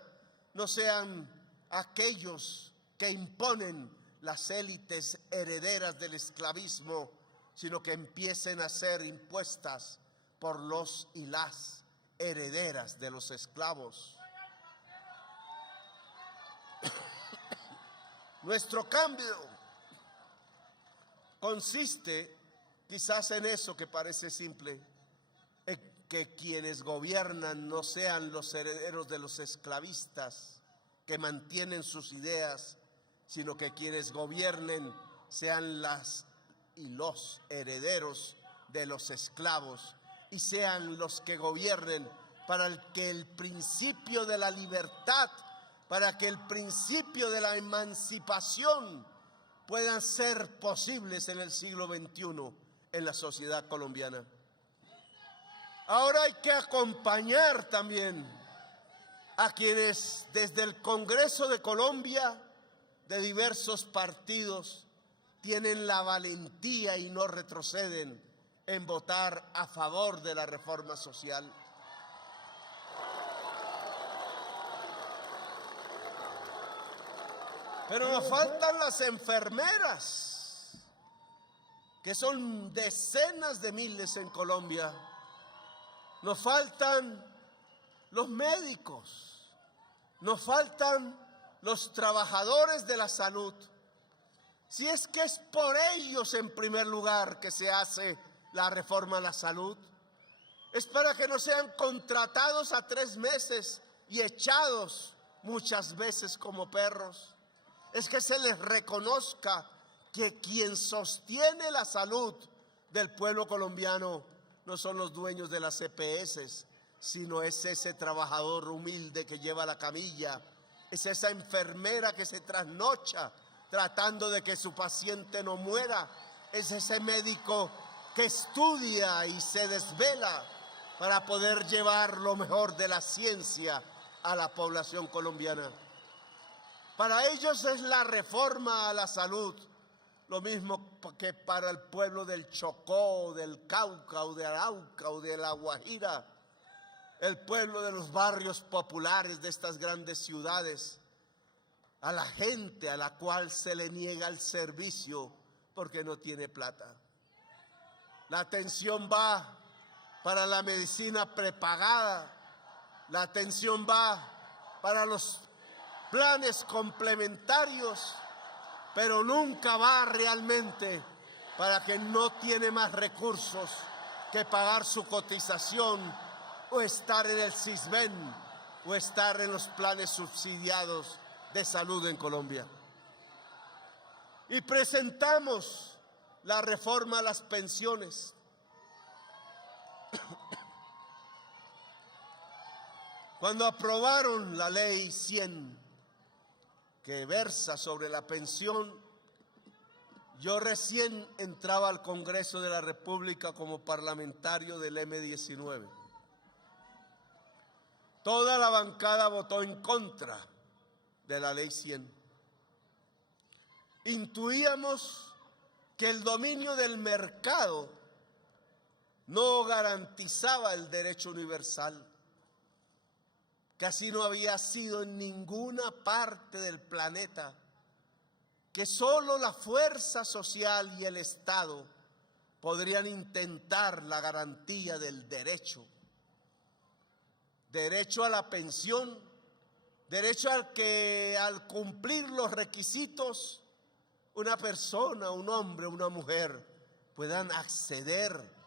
no sean aquellos que imponen las élites herederas del esclavismo, sino que empiecen a ser impuestas por los y las herederas de los esclavos. Nuestro cambio consiste quizás en eso que parece simple, en que quienes gobiernan no sean los herederos de los esclavistas que mantienen sus ideas, sino que quienes gobiernen sean las y los herederos de los esclavos y sean los que gobiernen para que el principio de la libertad, para que el principio de la emancipación puedan ser posibles en el siglo XXI en la sociedad colombiana. Ahora hay que acompañar también a quienes desde el Congreso de Colombia, de diversos partidos, tienen la valentía y no retroceden en votar a favor de la reforma social. Pero nos faltan las enfermeras, que son decenas de miles en Colombia. Nos faltan los médicos, nos faltan los trabajadores de la salud. Si es que es por ellos en primer lugar que se hace la reforma a la salud, es para que no sean contratados a 3 meses y echados muchas veces como perros. Es que se les reconozca que quien sostiene la salud del pueblo colombiano no son los dueños de las EPS, sino es ese trabajador humilde que lleva la camilla, es esa enfermera que se trasnocha tratando de que su paciente no muera, es ese médico que estudia y se desvela para poder llevar lo mejor de la ciencia a la población colombiana. Para ellos es la reforma a la salud, lo mismo que para el pueblo del Chocó, del Cauca o de Arauca o de La Guajira, el pueblo de los barrios populares de estas grandes ciudades, a la gente a la cual se le niega el servicio porque no tiene plata. La atención va para la medicina prepagada, la atención va para los planes complementarios, pero nunca va realmente para quien no tiene más recursos que pagar su cotización o estar en el SISBEN o estar en los planes subsidiados de salud en Colombia. Y presentamos la reforma a las pensiones. Cuando aprobaron la ley 100, que versa sobre la pensión, yo recién entraba al Congreso de la República como parlamentario del M19. Toda la bancada votó en contra de la ley 100. Intuíamos que el dominio del mercado no garantizaba el derecho universal, que así no había sido en ninguna parte del planeta, que solo la fuerza social y el Estado podrían intentar la garantía del derecho. Derecho a la pensión, derecho al que al cumplir los requisitos una persona, un hombre, una mujer puedan acceder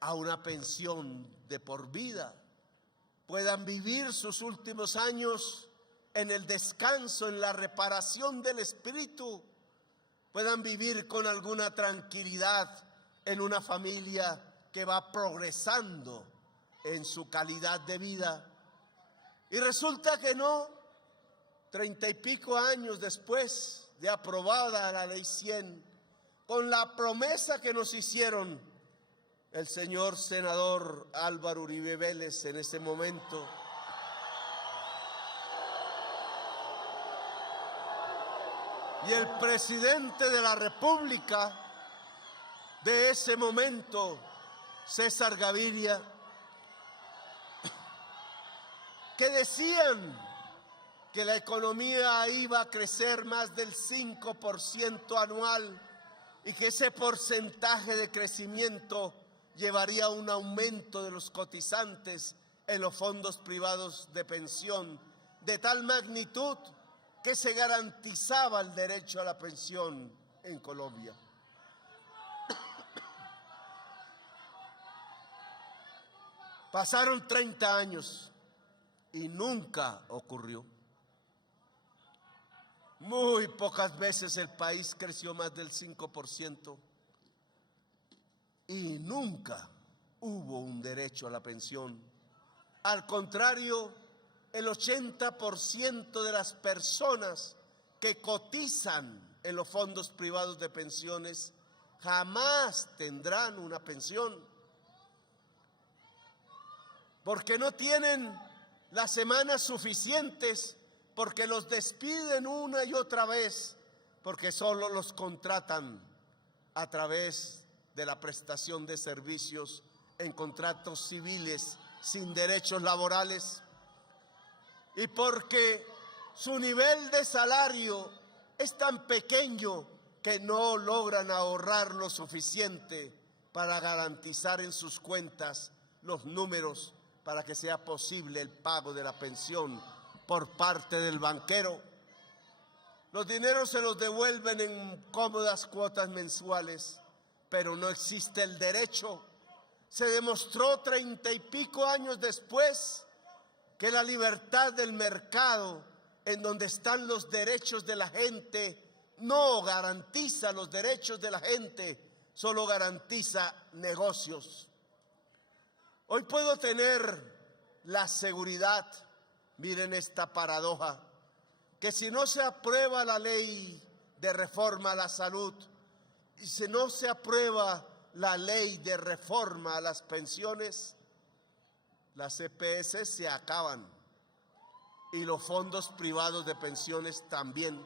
a una pensión de por vida, puedan vivir sus últimos años en el descanso, en la reparación del espíritu, puedan vivir con alguna tranquilidad en una familia que va progresando en su calidad de vida. Y resulta que no, 30 y pico años después de aprobada la ley 100, con la promesa que nos hicieron el señor senador Álvaro Uribe Vélez en ese momento, y el presidente de la República de ese momento, César Gaviria, que decían que la economía iba a crecer más del 5% anual y que ese porcentaje de crecimiento llevaría a un aumento de los cotizantes en los fondos privados de pensión de tal magnitud que se garantizaba el derecho a la pensión en Colombia. Pasaron 30 años y nunca ocurrió. Muy pocas veces el país creció más del 5% y nunca hubo un derecho a la pensión. Al contrario, el 80% de las personas que cotizan en los fondos privados de pensiones jamás tendrán una pensión, porque no tienen las semanas suficientes, porque los despiden una y otra vez, porque solo los contratan a través de la prestación de servicios en contratos civiles sin derechos laborales, y porque su nivel de salario es tan pequeño que no logran ahorrar lo suficiente para garantizar en sus cuentas los números para que sea posible el pago de la pensión por parte del banquero. Los dineros se los devuelven en cómodas cuotas mensuales, pero no existe el derecho. Se demostró 30 y pico años después que la libertad del mercado, en donde están los derechos de la gente, no garantiza los derechos de la gente, solo garantiza negocios. Hoy puedo tener la seguridad, miren esta paradoja, que si no se aprueba la ley de reforma a la salud, y si no se aprueba la ley de reforma a las pensiones, las EPS se acaban y los fondos privados de pensiones también.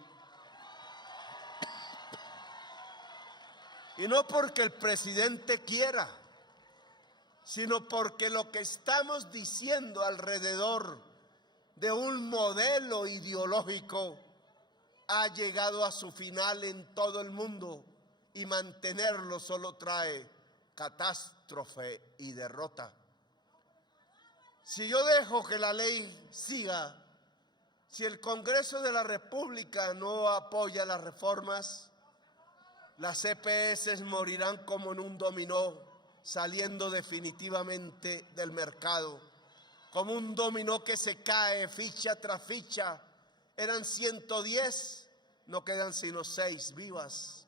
Y no porque el presidente quiera, sino porque lo que estamos diciendo alrededor de un modelo ideológico ha llegado a su final en todo el mundo, y mantenerlo solo trae catástrofe y derrota. Si yo dejo que la ley siga, si el Congreso de la República no apoya las reformas, las EPS morirán como en un dominó, saliendo definitivamente del mercado, como un dominó que se cae ficha tras ficha. Eran 110, no quedan sino 6 vivas.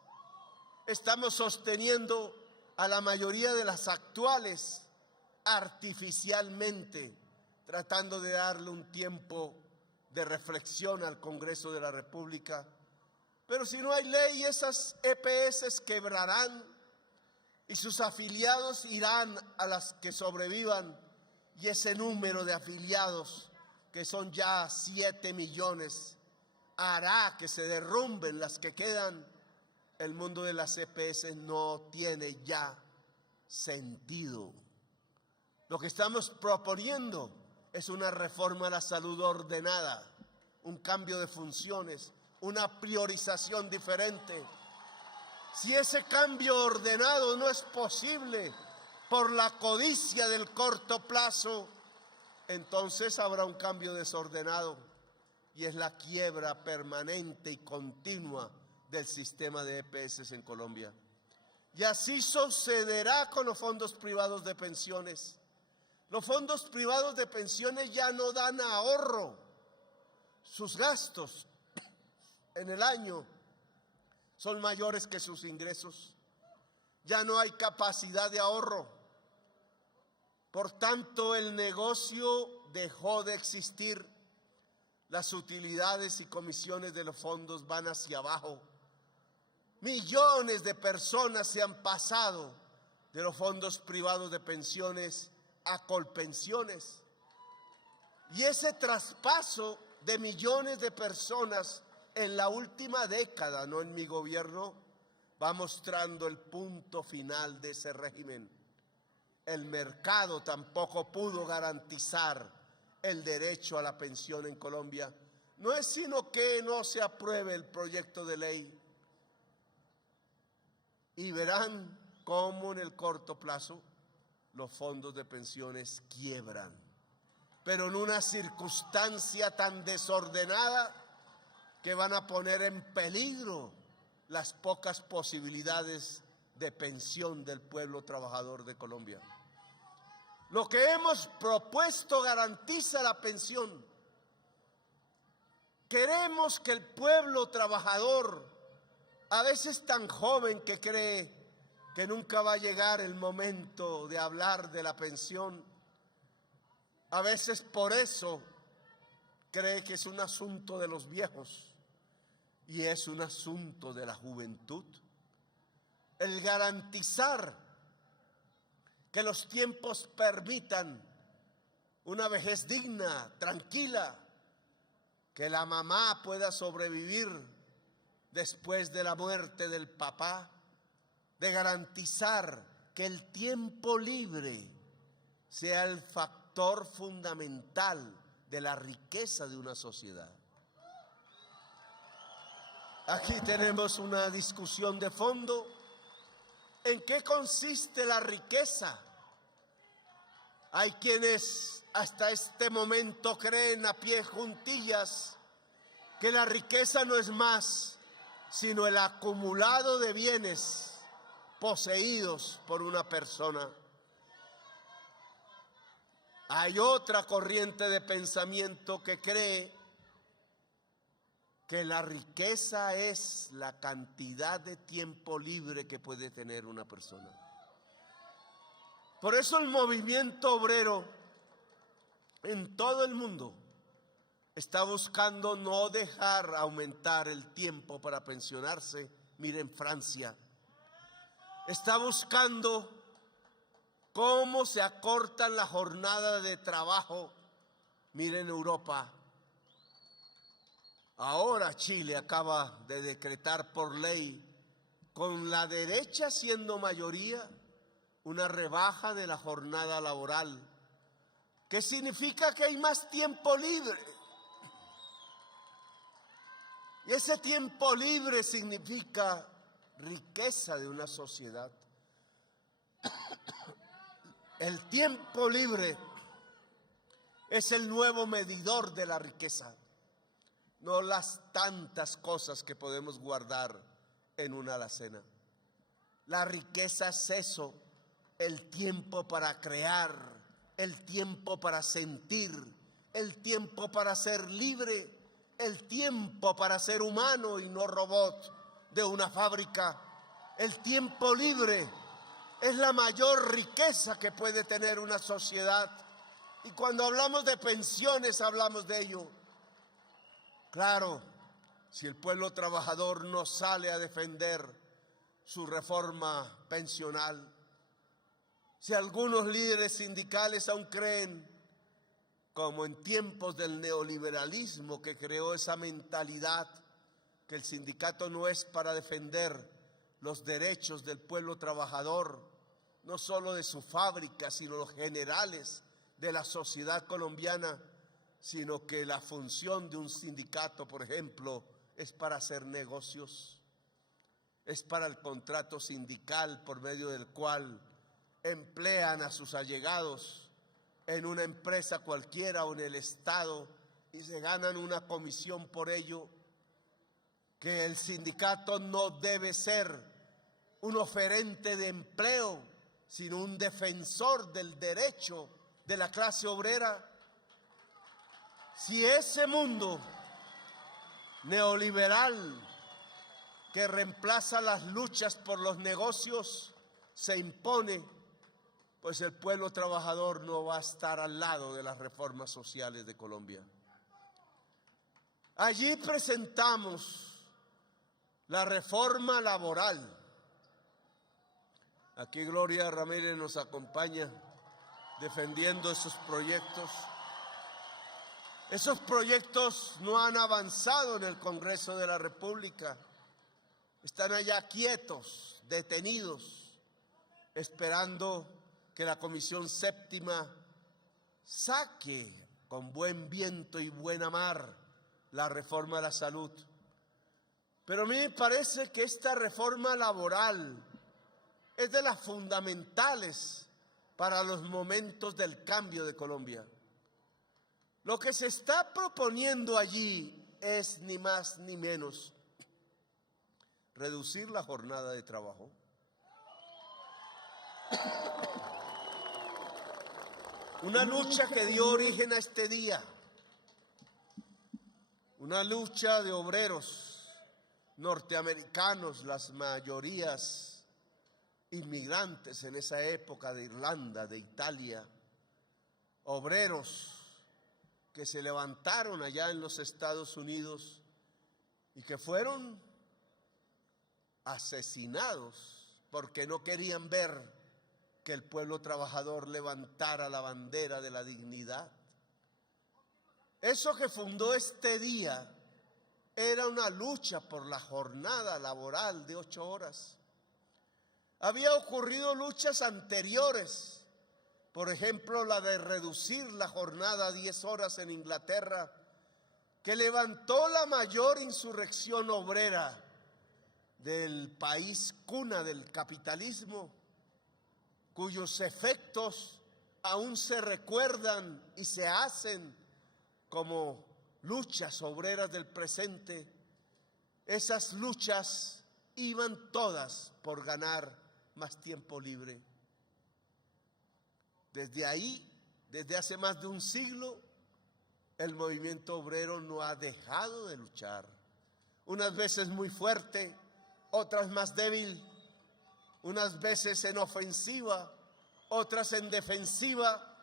Estamos sosteniendo a la mayoría de las actuales artificialmente, tratando de darle un tiempo de reflexión al Congreso de la República. Pero si no hay ley, esas EPS quebrarán y sus afiliados irán a las que sobrevivan, y ese número de afiliados, que son ya 7 millones, hará que se derrumben las que quedan. El mundo de las EPS no tiene ya sentido. Lo que estamos proponiendo es una reforma a la salud ordenada, un cambio de funciones, una priorización diferente. Si ese cambio ordenado no es posible por la codicia del corto plazo, entonces habrá un cambio desordenado, y es la quiebra permanente y continua del sistema de EPS en Colombia. Y así sucederá con los fondos privados de pensiones. Los fondos privados de pensiones ya no dan ahorro. Sus gastos en el año son mayores que sus ingresos. Ya no hay capacidad de ahorro. Por tanto, el negocio dejó de existir. Las utilidades y comisiones de los fondos van hacia abajo. Millones de personas se han pasado de los fondos privados de pensiones a Colpensiones. Y ese traspaso de millones de personas en la última década, no en mi gobierno, va mostrando el punto final de ese régimen. El mercado tampoco pudo garantizar el derecho a la pensión en Colombia. no es sino que no se apruebe el proyecto de ley y verán cómo en el corto plazo los fondos de pensiones quiebran, pero en una circunstancia tan desordenada que van a poner en peligro las pocas posibilidades de pensión del pueblo trabajador de Colombia. Lo que hemos propuesto garantiza la pensión. Queremos que el pueblo trabajador, a veces tan joven que cree que nunca va a llegar el momento de hablar de la pensión, a veces por eso cree que es un asunto de los viejos y es un asunto de la juventud. El garantizar que los tiempos permitan una vejez digna, tranquila, que la mamá pueda sobrevivir después de la muerte del papá, de garantizar que el tiempo libre sea el factor fundamental de la riqueza de una sociedad. Aquí tenemos una discusión de fondo. ¿En qué consiste la riqueza? Hay quienes hasta este momento creen a pie juntillas que la riqueza no es más sino el acumulado de bienes poseídos por una persona. Hay otra corriente de pensamiento que cree que la riqueza es la cantidad de tiempo libre que puede tener una persona. Por eso el movimiento obrero en todo el mundo está buscando no dejar aumentar el tiempo para pensionarse. Miren Francia. Está buscando cómo se acortan la jornada de trabajo. Miren Europa. Ahora Chile acaba de decretar por ley, con la derecha siendo mayoría, una rebaja de la jornada laboral, que significa que hay más tiempo libre. Y ese tiempo libre significa riqueza de una sociedad. El tiempo libre es el nuevo medidor de la riqueza, no las tantas cosas que podemos guardar en una alacena. La riqueza es eso, el tiempo para crear, el tiempo para sentir, el tiempo para ser libre, el tiempo para ser humano y no robot de una fábrica. El tiempo libre es la mayor riqueza que puede tener una sociedad. Y cuando hablamos de pensiones, hablamos de ello. Claro, si el pueblo trabajador no sale a defender su reforma pensional, si algunos líderes sindicales aún creen, como en tiempos del neoliberalismo que creó esa mentalidad, que el sindicato no es para defender los derechos del pueblo trabajador, no solo de su fábrica, sino los generales de la sociedad colombiana, sino que la función de un sindicato, por ejemplo, es para hacer negocios, es para el contrato sindical por medio del cual emplean a sus allegados en una empresa cualquiera o en el Estado y se ganan una comisión por ello. Que el sindicato no debe ser un oferente de empleo, sino un defensor del derecho de la clase obrera. Si ese mundo neoliberal que reemplaza las luchas por los negocios se impone, pues el pueblo trabajador no va a estar al lado de las reformas sociales de Colombia. Allí presentamos la reforma laboral. Aquí Gloria Ramírez nos acompaña defendiendo esos proyectos. Esos proyectos no han avanzado en el Congreso de la República. Están allá quietos, detenidos, esperando que la Comisión Séptima saque con buen viento y buena mar la reforma a la salud. Pero a mí me parece que esta reforma laboral es de las fundamentales para los momentos del cambio de Colombia. Lo que se está proponiendo allí es ni más ni menos reducir la jornada de trabajo, una lucha que dio origen a este día, una lucha de obreros norteamericanos, las mayorías inmigrantes en esa época de Irlanda, de Italia, obreros que se levantaron allá en los Estados Unidos y que fueron asesinados porque no querían ver que el pueblo trabajador levantara la bandera de la dignidad. Eso que fundó este día era una lucha por la jornada laboral de 8 horas. Había ocurrido luchas anteriores, por ejemplo, la de reducir la jornada a 10 horas en Inglaterra, que levantó la mayor insurrección obrera del país cuna del capitalismo, cuyos efectos aún se recuerdan y se hacen como luchas obreras del presente. Esas luchas iban todas por ganar más tiempo libre. Desde ahí, desde hace más de un siglo, el movimiento obrero no ha dejado de luchar. Unas veces muy fuerte, otras más débil, unas veces en ofensiva, otras en defensiva.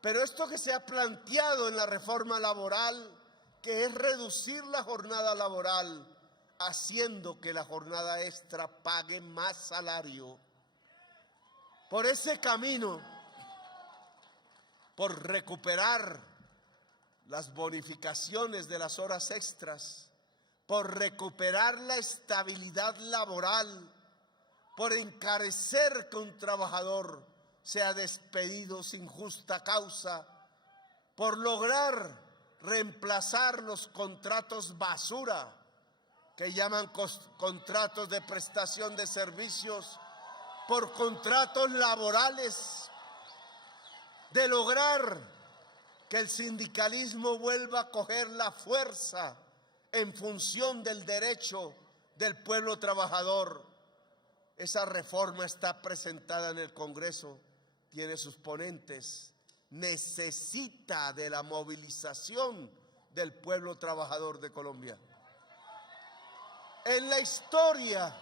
Pero esto que se ha planteado en la reforma laboral, que es reducir la jornada laboral, haciendo que la jornada extra pague más salario, por ese camino, por recuperar las bonificaciones de las horas extras, por recuperar la estabilidad laboral, por encarecer que un trabajador sea despedido sin justa causa, por lograr reemplazar los contratos basura, que llaman contratos de prestación de servicios, por contratos laborales, de lograr que el sindicalismo vuelva a coger la fuerza en función del derecho del pueblo trabajador. Esa reforma está presentada en el Congreso, tiene sus ponentes, necesita de la movilización del pueblo trabajador de Colombia. En la historia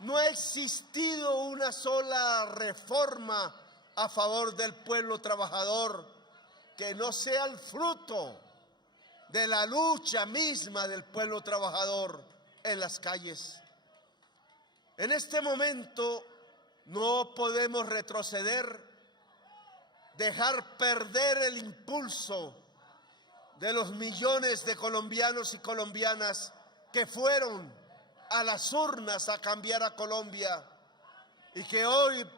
no ha existido una sola reforma a favor del pueblo trabajador que no sea el fruto de la lucha misma del pueblo trabajador en las calles. En este momento no podemos retroceder, dejar perder el impulso de los millones de colombianos y colombianas que fueron a las urnas a cambiar a Colombia y que hoy,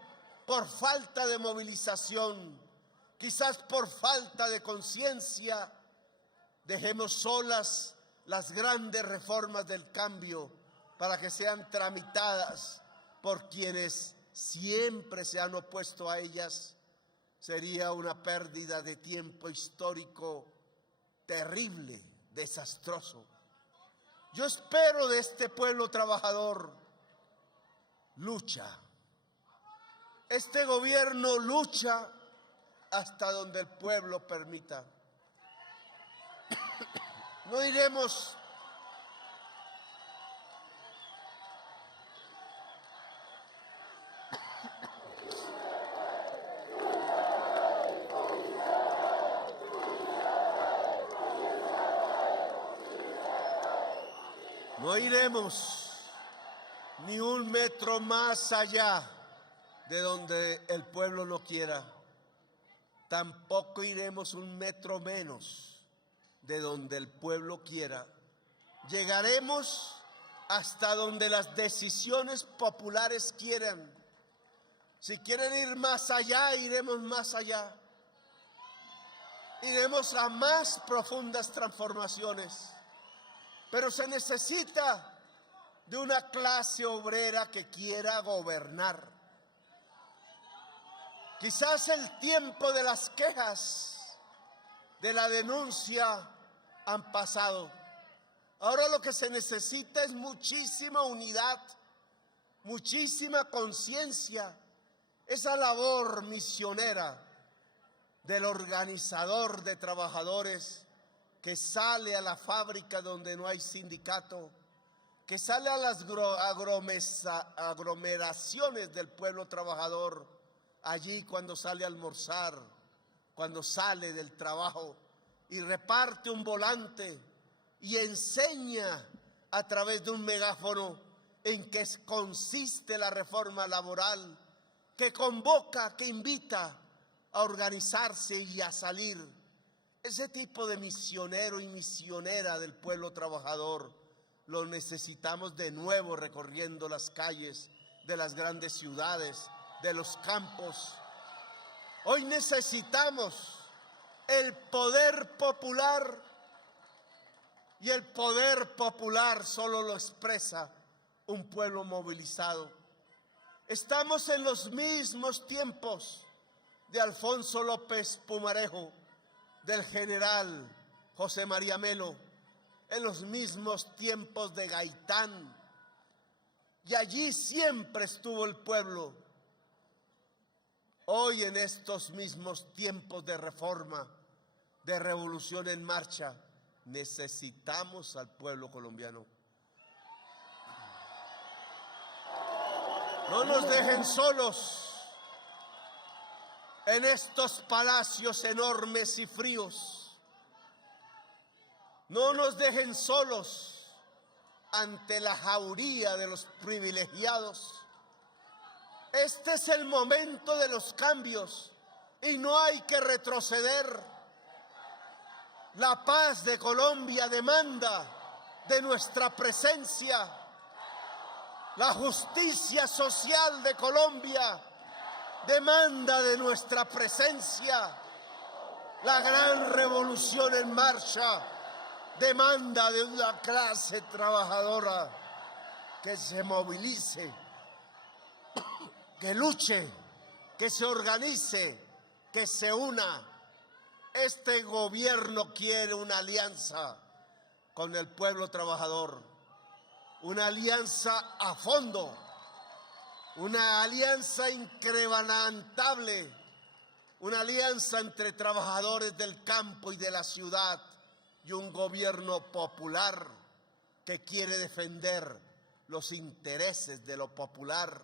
por falta de movilización, quizás por falta de conciencia, dejemos solas las grandes reformas del cambio para que sean tramitadas por quienes siempre se han opuesto a ellas. Sería una pérdida de tiempo histórico terrible, desastroso. Yo espero de este pueblo trabajador lucha. Este gobierno lucha hasta donde el pueblo permita. No iremos ni un metro más allá de donde el pueblo no quiera. Tampoco iremos un metro menos de donde el pueblo quiera. Llegaremos hasta donde las decisiones populares quieran. Si quieren ir más allá, iremos más allá. Iremos a más profundas transformaciones. pero se necesita de una clase obrera que quiera gobernar. Quizás el tiempo de las quejas, de la denuncia, han pasado. Ahora lo que se necesita es muchísima unidad, muchísima conciencia, esa labor misionera del organizador de trabajadores que sale a la fábrica donde no hay sindicato, que sale a las aglomeraciones del pueblo trabajador, allí cuando sale a almorzar, cuando sale del trabajo y reparte un volante y enseña a través de un megáfono en qué consiste la reforma laboral, que convoca, que invita a organizarse y a salir. Ese tipo de misionero y misionera del pueblo trabajador lo necesitamos de nuevo recorriendo las calles de las grandes ciudades, de los campos. Hoy necesitamos el poder popular, y el poder popular solo lo expresa un pueblo movilizado. Estamos en los mismos tiempos de Alfonso López Pumarejo, del general José María Melo, en los mismos tiempos de Gaitán, y allí siempre estuvo el pueblo. Hoy en estos mismos tiempos de reforma, de revolución en marcha, necesitamos al pueblo colombiano. No nos dejen solos en estos palacios enormes y fríos. No nos dejen solos ante la jauría de los privilegiados. Este es el momento de los cambios y no hay que retroceder. La paz de Colombia demanda de nuestra presencia. La justicia social de Colombia demanda de nuestra presencia. La gran revolución en marcha demanda de una clase trabajadora que se movilice, que luche, que se organice, que se una. Este gobierno quiere una alianza con el pueblo trabajador, una alianza a fondo, una alianza inquebrantable, una alianza entre trabajadores del campo y de la ciudad y un gobierno popular que quiere defender los intereses de lo popular,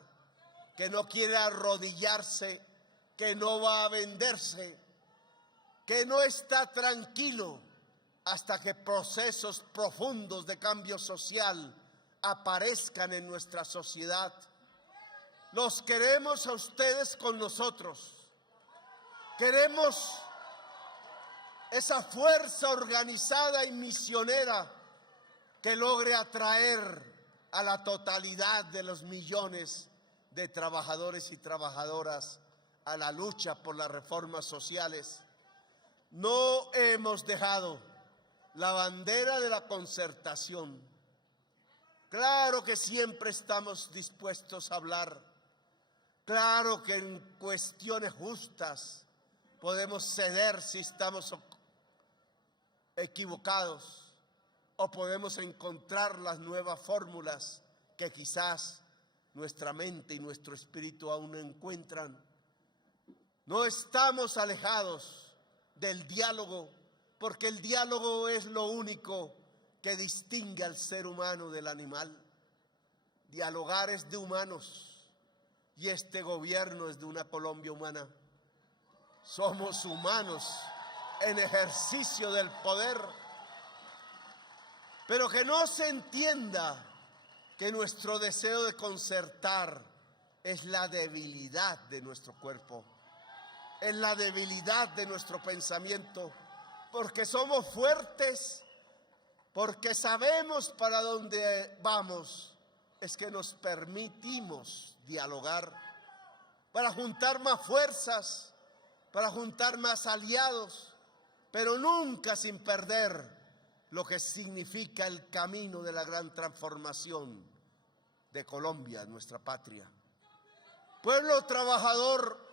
que no quiere arrodillarse, que no va a venderse, que no está tranquilo hasta que procesos profundos de cambio social aparezcan en nuestra sociedad. Los queremos a ustedes con nosotros. Queremos esa fuerza organizada y misionera que logre atraer a la totalidad de los millones de trabajadores y trabajadoras a la lucha por las reformas sociales. No hemos dejado la bandera de la concertación. Claro que siempre estamos dispuestos a hablar. Claro que en cuestiones justas podemos ceder si estamos equivocados, o podemos encontrar las nuevas fórmulas que quizás nuestra mente y nuestro espíritu aún no encuentran. No estamos alejados del diálogo, porque el diálogo es lo único que distingue al ser humano del animal. Dialogar es de humanos y este gobierno es de una Colombia humana. Somos humanos en ejercicio del poder, pero que no se entienda que nuestro deseo de concertar es la debilidad de nuestro cuerpo, es la debilidad de nuestro pensamiento, porque somos fuertes, porque sabemos para dónde vamos, es que nos permitimos dialogar para juntar más fuerzas, para juntar más aliados, pero nunca sin perder lo que significa el camino de la gran transformación de Colombia, nuestra patria. Pueblo trabajador,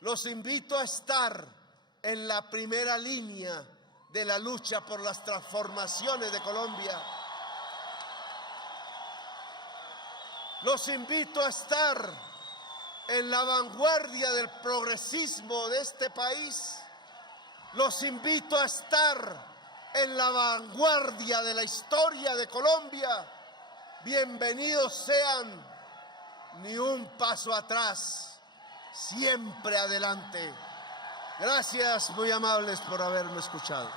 los invito a estar en la primera línea de la lucha por las transformaciones de Colombia. Los invito a estar en la vanguardia del progresismo de este país. Los invito a estar en la vanguardia de la historia de Colombia. Bienvenidos sean, ni un paso atrás, siempre adelante. Gracias, muy amables, por haberme escuchado.